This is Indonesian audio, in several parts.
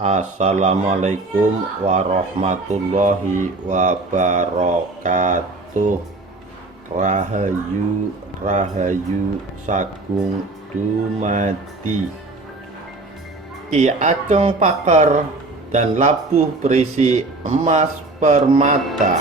Assalamualaikum warahmatullahi wabarakatuh. Rahayu Rahayu Sagung dumadi Ki Ageng Pakar dan labuh berisi emas permata.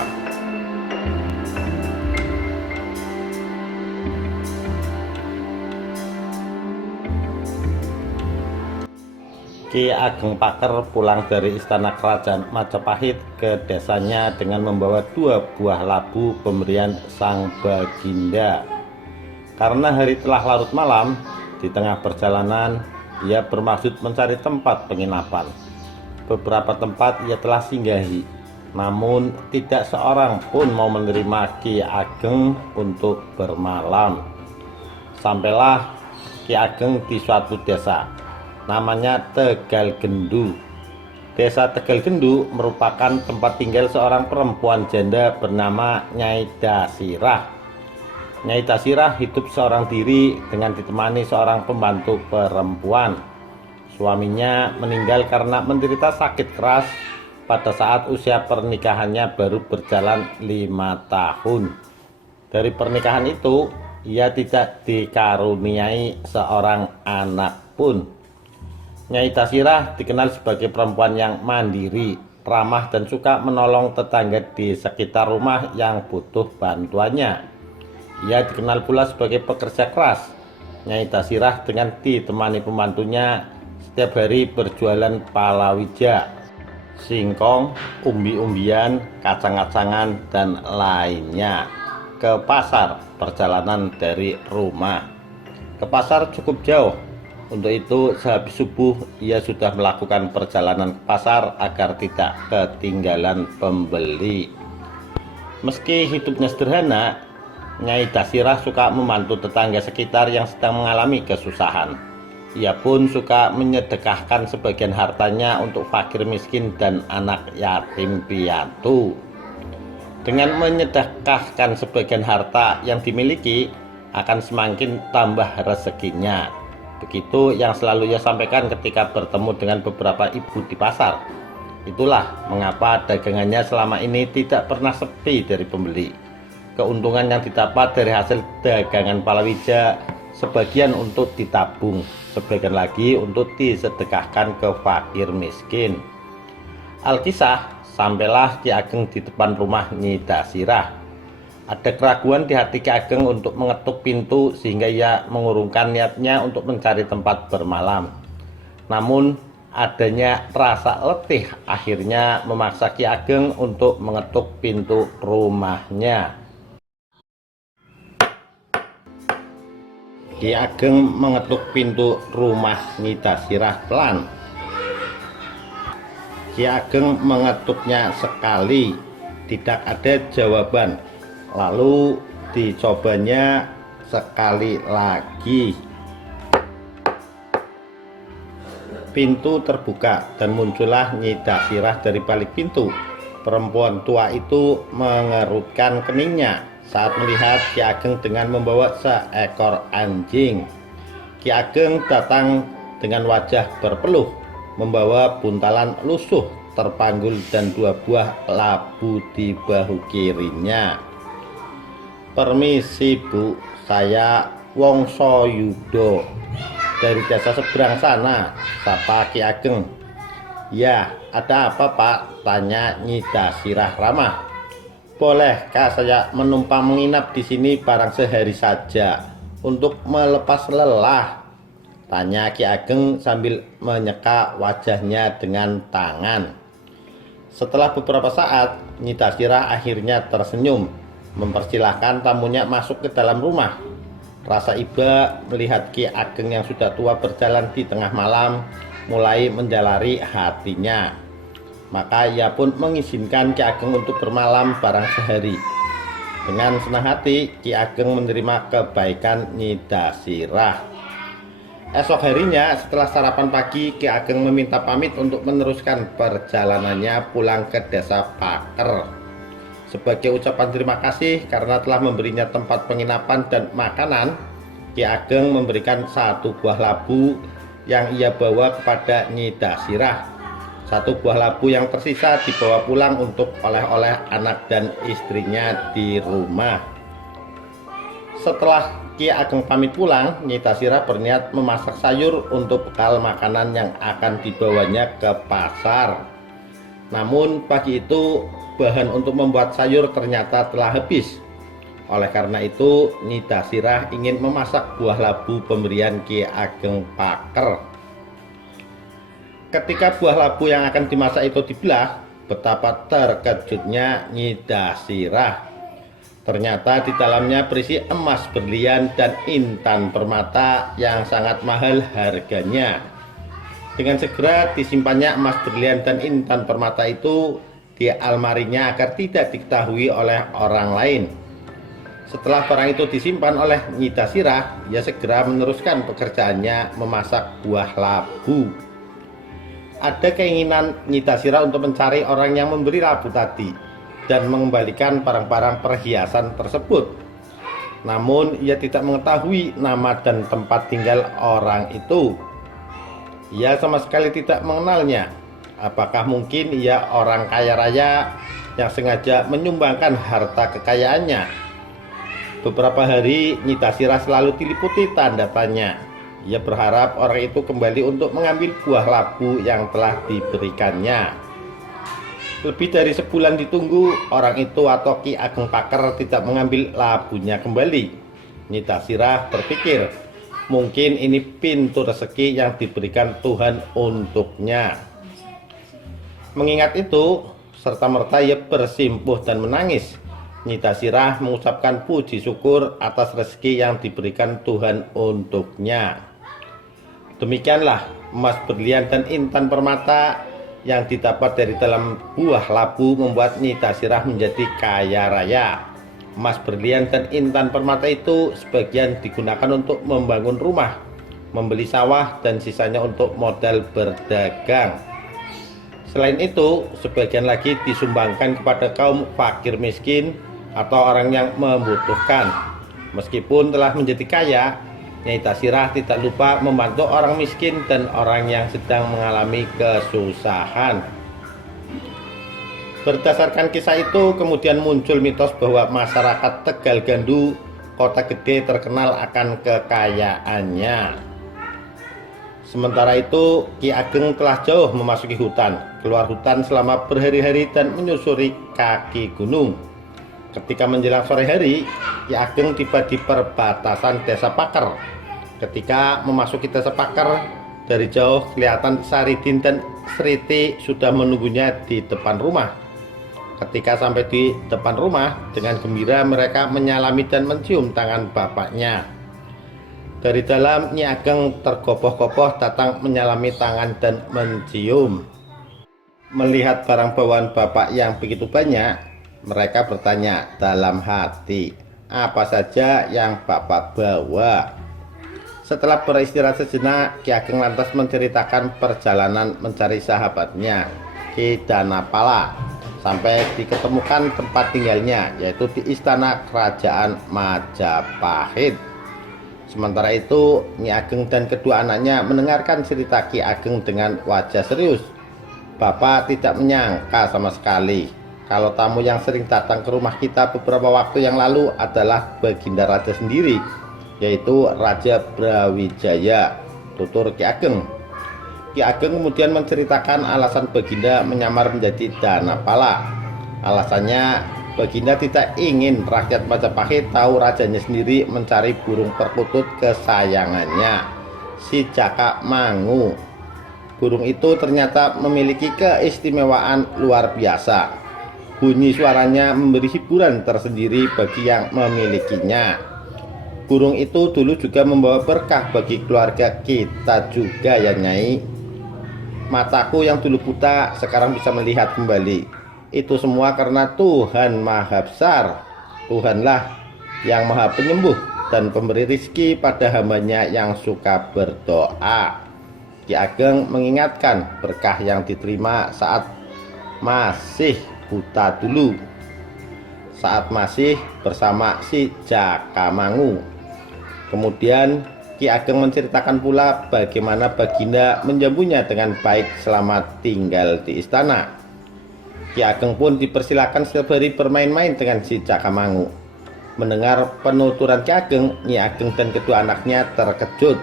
Ki Ageng Pakar pulang dari istana kerajaan Majapahit ke desanya dengan membawa 2 buah labu pemberian Sang Baginda. Karena hari telah larut malam, di tengah perjalanan ia bermaksud mencari tempat penginapan. Beberapa tempat ia telah singgahi, namun tidak seorang pun mau menerima Ki Ageng untuk bermalam. Sampailah Ki Ageng di suatu desa, namanya Tegal Gendu. Desa Tegal Gendu merupakan tempat tinggal seorang perempuan janda bernama Nyai Dasirah. Nyai Dasirah hidup seorang diri dengan ditemani seorang pembantu perempuan. Suaminya meninggal karena menderita sakit keras pada saat usia pernikahannya baru berjalan 5 tahun. Dari pernikahan itu, ia tidak dikaruniai seorang anak pun. Nyai Dasirah dikenal sebagai perempuan yang mandiri, ramah dan suka menolong tetangga di sekitar rumah yang butuh bantuannya. Ia dikenal pula sebagai pekerja keras. Nyai Dasirah dengan ditemani pembantunya setiap hari berjualan palawija, singkong, umbi-umbian, kacang-kacangan, dan lainnya ke pasar. Perjalanan dari rumah ke pasar cukup jauh. Untuk itu sehabis subuh ia sudah melakukan perjalanan ke pasar agar tidak ketinggalan pembeli. Meski hidupnya sederhana, Nyai Dasirah suka membantu tetangga sekitar yang sedang mengalami kesusahan. Ia pun suka menyedekahkan sebagian hartanya untuk fakir miskin dan anak yatim piatu. Dengan menyedekahkan sebagian harta yang dimiliki, akan semakin tambah rezekinya. Begitu yang selalu ia sampaikan ketika bertemu dengan beberapa ibu di pasar. Itulah mengapa dagangannya selama ini tidak pernah sepi dari pembeli. Keuntungan yang didapat dari hasil dagangan palawija sebagian untuk ditabung, sebagian lagi untuk disedekahkan ke fakir miskin. Alkisah, sampailah Ki Ageng di depan rumah Nyai Dasirah. Ada keraguan di hati Ki Ageng untuk mengetuk pintu sehingga ia mengurungkan niatnya untuk mencari tempat bermalam. Namun adanya rasa letih akhirnya memaksa Ki Ageng untuk mengetuk pintu rumahnya. Ki Ageng mengetuk pintu rumah Nyai Dasirah pelan. Ki Ageng mengetuknya sekali, tidak ada jawaban. Lalu dicobanya sekali lagi. Pintu terbuka dan muncullah Nyai Dasirah dari balik pintu. Perempuan tua itu mengerutkan keningnya saat melihat Ki Ageng dengan membawa seekor anjing. Ki Ageng datang dengan wajah berpeluh, membawa buntalan lusuh terpanggul dan 2 buah labu di bahu kirinya. "Permisi Bu, saya Wongso Yudo dari desa seberang sana," sapa Ki Ageng. "Ya, ada apa Pak?" tanya Nyai Dasirah ramah. "Bolehkah saya menumpang menginap di sini barang sehari saja untuk melepas lelah?" tanya Ki Ageng sambil menyeka wajahnya dengan tangan. Setelah beberapa saat, Nyai Dasirah akhirnya tersenyum, mempersilahkan tamunya masuk ke dalam rumah. Rasa iba melihat Ki Ageng yang sudah tua berjalan di tengah malam mulai menjalari hatinya. Maka ia pun mengizinkan Ki Ageng untuk bermalam barang sehari. Dengan senang hati Ki Ageng menerima kebaikan Nyai Dasirah. Esok harinya setelah sarapan pagi, Ki Ageng meminta pamit untuk meneruskan perjalanannya pulang ke desa Pakar. Sebagai ucapan terima kasih karena telah memberinya tempat penginapan dan makanan, Ki Ageng memberikan 1 buah labu yang ia bawa kepada Nyai Dasirah. Satu buah labu yang tersisa dibawa pulang untuk oleh-oleh anak dan istrinya di rumah. Setelah Ki Ageng pamit pulang, Nyi Dasirah berniat memasak sayur untuk bekal makanan yang akan dibawanya ke pasar. Namun pagi itu bahan untuk membuat sayur ternyata telah habis. Oleh karena itu, Nyi Dasirah ingin memasak buah labu pemberian Ki Ageng Paker. Ketika buah labu yang akan dimasak itu dibelah, betapa terkejutnya Nyi Dasirah. Ternyata di dalamnya berisi emas berlian dan intan permata yang sangat mahal harganya. Dengan segera disimpannya emas berlian dan intan permata itu di almarinya agar tidak diketahui oleh orang lain. Setelah barang itu disimpan oleh Nyi Dasirah, ia segera meneruskan pekerjaannya memasak buah labu. Ada keinginan Nyi Dasirah untuk mencari orang yang memberi labu tadi dan mengembalikan barang-barang perhiasan tersebut. Namun ia tidak mengetahui nama dan tempat tinggal orang itu. Ia sama sekali tidak mengenalnya. Apakah mungkin ia orang kaya raya yang sengaja menyumbangkan harta kekayaannya? Beberapa hari Nyi Dasirah selalu diliputi tanda tanya. Ia berharap orang itu kembali untuk mengambil buah labu yang telah diberikannya. Lebih dari sebulan ditunggu, orang itu atau Ki Ageng Paker tidak mengambil labunya kembali. Nyi Dasirah berpikir, mungkin ini pintu rezeki yang diberikan Tuhan untuknya. Mengingat itu, serta-merta ia bersimpuh dan menangis. Nyi Dasirah mengucapkan puji syukur atas rezeki yang diberikan Tuhan untuknya. Demikianlah emas berlian dan intan permata yang didapat dari dalam buah labu membuat Nyi Dasirah menjadi kaya raya. Emas berlian dan intan permata itu sebagian digunakan untuk membangun rumah, membeli sawah, dan sisanya untuk modal berdagang. Selain itu, sebagian lagi disumbangkan kepada kaum fakir miskin atau orang yang membutuhkan. Meskipun telah menjadi kaya, Nyai Dasirah tidak lupa membantu orang miskin dan orang yang sedang mengalami kesusahan. Berdasarkan kisah itu, kemudian muncul mitos bahwa masyarakat Tegal Gandu, kota gede, terkenal akan kekayaannya. Sementara itu, Ki Ageng telah jauh memasuki hutan, keluar hutan selama berhari-hari dan menyusuri kaki gunung. Ketika menjelang sore hari, Ki Ageng tiba di perbatasan Desa Paker. Ketika memasuki Desa Paker, dari jauh kelihatan Saridin dan Sriti sudah menunggunya di depan rumah. Ketika sampai di depan rumah, dengan gembira mereka menyalami dan mencium tangan bapaknya. Dari dalam, Nyi Ageng tergopoh-gopoh datang menyalami tangan dan mencium. Melihat barang bawaan bapak yang begitu banyak, mereka bertanya dalam hati, apa saja yang bapak bawa? Setelah beristirahat sejenak, Ki Ageng lantas menceritakan perjalanan mencari sahabatnya, Ki Danapala, sampai diketemukan tempat tinggalnya, yaitu di istana kerajaan Majapahit. Sementara itu, Nyi Ageng dan kedua anaknya mendengarkan cerita Ki Ageng dengan wajah serius. Bapak tidak menyangka sama sekali kalau tamu yang sering datang ke rumah kita beberapa waktu yang lalu adalah Baginda Raja sendiri, yaitu Raja Brawijaya, tutur Ki Ageng. Ki Ageng kemudian menceritakan alasan Baginda menyamar menjadi Danapala. Alasannya, Baginda tidak ingin rakyat Majapahit tahu rajanya sendiri mencari burung perkutut kesayangannya, si Jaka Mangu. Burung itu ternyata memiliki keistimewaan luar biasa. Bunyi suaranya memberi hiburan tersendiri bagi yang memilikinya. Burung itu dulu juga membawa berkah bagi keluarga kita juga ya Nyai. Mataku yang dulu buta sekarang bisa melihat kembali. Itu semua karena Tuhan Maha Besar. Tuhanlah yang Maha Penyembuh dan pemberi rizki pada hambanya yang suka berdoa. Ki Ageng mengingatkan berkah yang diterima saat masih buta dulu, saat masih bersama si Jaka Mangu. Kemudian Ki Ageng menceritakan pula bagaimana Baginda menyambutnya dengan baik selama tinggal di istana. Ki Ageng pun dipersilakan setiap hari bermain-main dengan si Cakamangu. Mendengar penuturan Ki Ageng, Nyi Ageng dan kedua anaknya terkejut.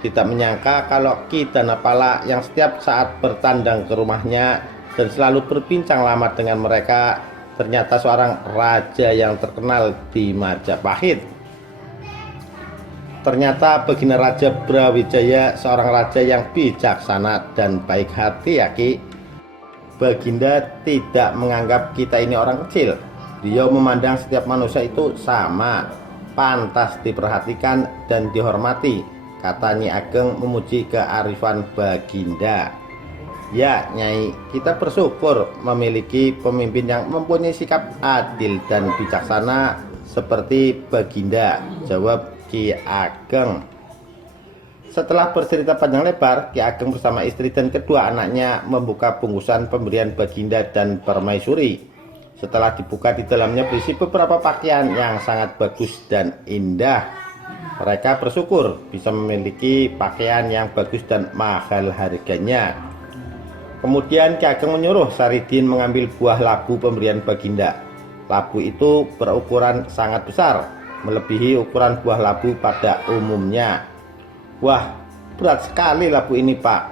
Tidak menyangka kalau Ki Danapala yang setiap saat bertandang ke rumahnya dan selalu berbincang lama dengan mereka ternyata seorang raja yang terkenal di Majapahit. Ternyata Baginda Raja Brawijaya seorang raja yang bijaksana dan baik hati ya Ki. Baginda tidak menganggap kita ini orang kecil. Beliau memandang setiap manusia itu sama, pantas diperhatikan dan dihormati, kata Nyi Ageng memuji kearifan Baginda. Ya Nyai, kita bersyukur memiliki pemimpin yang mempunyai sikap adil dan bijaksana seperti Baginda, jawab Ki Ageng. Setelah bercerita panjang lebar, Ki Ageng bersama istri dan kedua anaknya membuka bungkusan pemberian Baginda dan Permaisuri. Setelah dibuka, di dalamnya berisi beberapa pakaian yang sangat bagus dan indah. Mereka bersyukur bisa memiliki pakaian yang bagus dan mahal harganya. Kemudian Ki Ageng menyuruh Saridin mengambil buah labu pemberian Baginda. Labu itu berukuran sangat besar, melebihi ukuran buah labu pada umumnya. Wah, berat sekali labu ini Pak.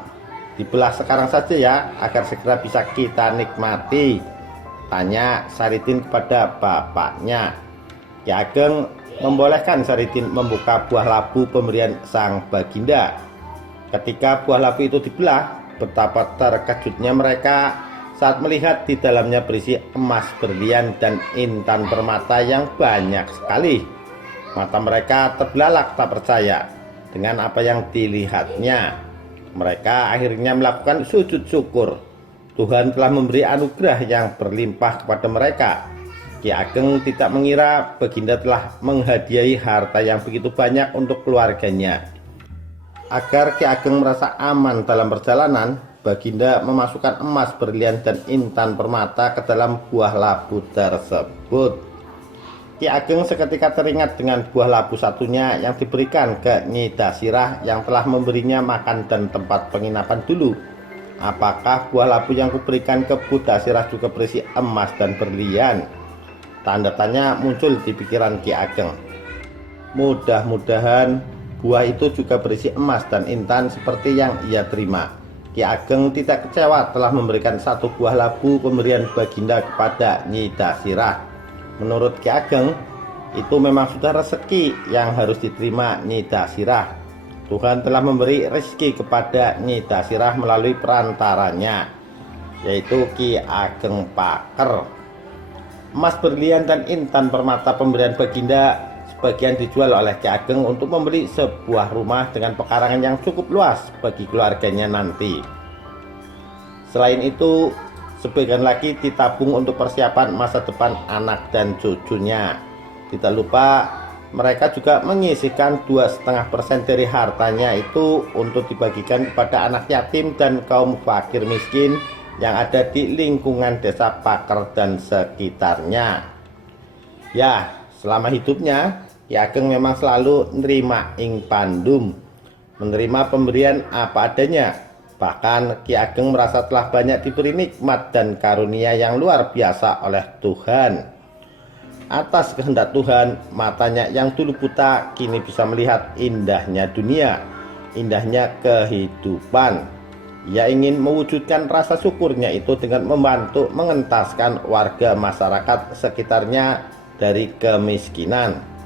Dibelah sekarang saja ya, agar segera bisa kita nikmati, tanya Saridin kepada bapaknya. Ki Ageng membolehkan Saridin membuka buah labu pemberian sang Baginda. Ketika buah labu itu dibelah, betapa terkejutnya mereka saat melihat di dalamnya berisi emas, berlian, dan intan permata yang banyak sekali. Mata mereka terbelalak tak percaya dengan apa yang dilihatnya. Mereka akhirnya melakukan sujud syukur. Tuhan telah memberi anugerah yang berlimpah kepada mereka. Ki Ageng tidak mengira Baginda telah menghadiahi harta yang begitu banyak untuk keluarganya. Agar Ki Ageng merasa aman dalam perjalanan, Baginda memasukkan emas, berlian, dan intan permata ke dalam buah labu tersebut. Ki Ageng seketika teringat dengan buah labu satunya yang diberikan ke Nyi Dasirah yang telah memberinya makan dan tempat penginapan dulu. Apakah buah labu yang kuberikan ke Bu Dasirah juga berisi emas dan berlian? Tanda tanya muncul di pikiran Ki Ageng. Mudah-mudahan buah itu juga berisi emas dan intan seperti yang ia terima. Ki Ageng tidak kecewa telah memberikan satu buah labu pemberian Baginda kepada Nyi Dasirah. Menurut Ki Ageng, itu memang sudah rezeki yang harus diterima Nyi Dasirah. Tuhan telah memberi rezeki kepada Nyi Dasirah melalui perantaranya, yaitu Ki Ageng Paker. Emas, berlian, dan intan permata pemberian Baginda sebagian dijual oleh Ki Ageng untuk membeli sebuah rumah dengan pekarangan yang cukup luas bagi keluarganya nanti. Selain itu, sebagian lagi ditabung untuk persiapan masa depan anak dan cucunya. Tidak lupa mereka juga menyisihkan 2,5% dari hartanya itu untuk dibagikan kepada anak yatim dan kaum fakir miskin yang ada di lingkungan desa Paker dan sekitarnya. Ya, selama hidupnya Ki Ageng memang selalu nerima ing pandum, menerima pemberian apa adanya. Bahkan Ki Ageng merasa telah banyak diberi nikmat dan karunia yang luar biasa oleh Tuhan. Atas kehendak Tuhan, matanya yang dulu buta kini bisa melihat indahnya dunia, indahnya kehidupan. Ia ingin mewujudkan rasa syukurnya itu dengan membantu mengentaskan warga masyarakat sekitarnya dari kemiskinan.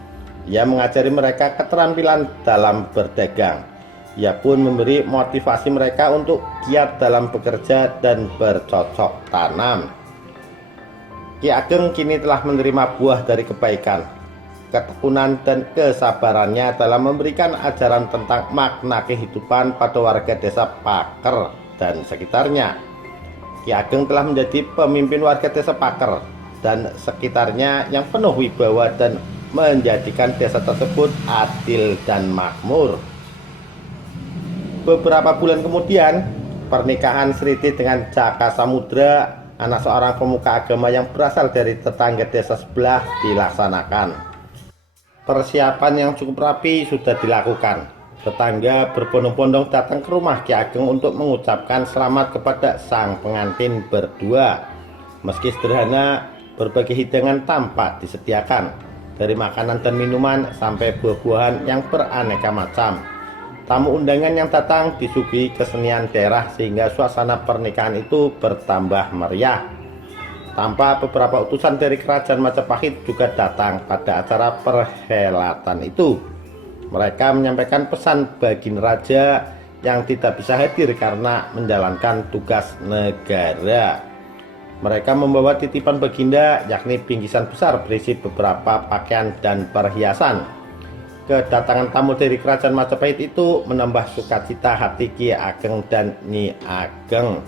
Ia mengajari mereka keterampilan dalam berdagang. Ia pun memberi motivasi mereka untuk giat dalam bekerja dan bercocok tanam. Ki Ageng kini telah menerima buah dari kebaikan, ketekunan, dan kesabarannya dalam memberikan ajaran tentang makna kehidupan pada warga desa Paker dan sekitarnya. Ki Ageng telah menjadi pemimpin warga desa Paker dan sekitarnya yang penuh wibawa dan menjadikan desa tersebut adil dan makmur. Beberapa bulan kemudian, pernikahan Sriti dengan Jaka Samudra, anak seorang pemuka agama yang berasal dari tetangga desa sebelah, dilaksanakan. Persiapan yang cukup rapi sudah dilakukan. Tetangga berbondong-bondong datang ke rumah Ki Ageng untuk mengucapkan selamat kepada sang pengantin berdua. Meski sederhana, berbagai hidangan tampak disediakan, dari makanan dan minuman sampai buah-buahan yang beraneka macam. Tamu undangan yang datang disuguhi kesenian daerah sehingga suasana pernikahan itu bertambah meriah. Tanpa beberapa utusan dari kerajaan Majapahit juga datang pada acara perhelatan itu. Mereka menyampaikan pesan bagi raja yang tidak bisa hadir karena menjalankan tugas negara. Mereka membawa titipan baginda, yakni bingkisan besar berisi beberapa pakaian dan perhiasan. Kedatangan tamu dari kerajaan Majapahit itu menambah sukacita hati Ki Ageng dan Nyi Ageng.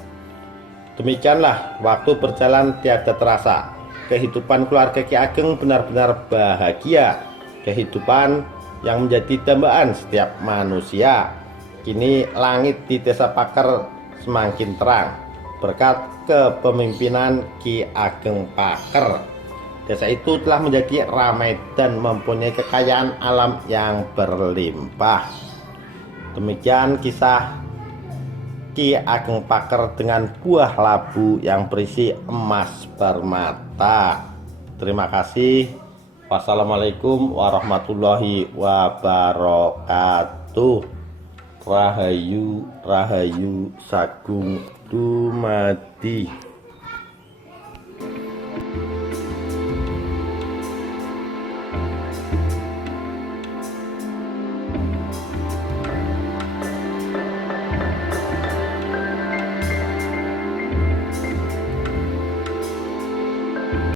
Demikianlah waktu berjalan tiada terasa. Kehidupan keluarga Ki Ageng benar-benar bahagia. Kehidupan yang menjadi dambaan setiap manusia. Kini langit di Desa Paker semakin terang berkat kepemimpinan Ki Ageng Paker. Desa itu telah menjadi ramai dan mempunyai kekayaan alam yang berlimpah. Demikian kisah Ki Ageng Paker dengan buah labu yang berisi emas permata. Terima kasih. Wassalamualaikum warahmatullahi wabarakatuh. Rahayu Rahayu Sagung Dumadi.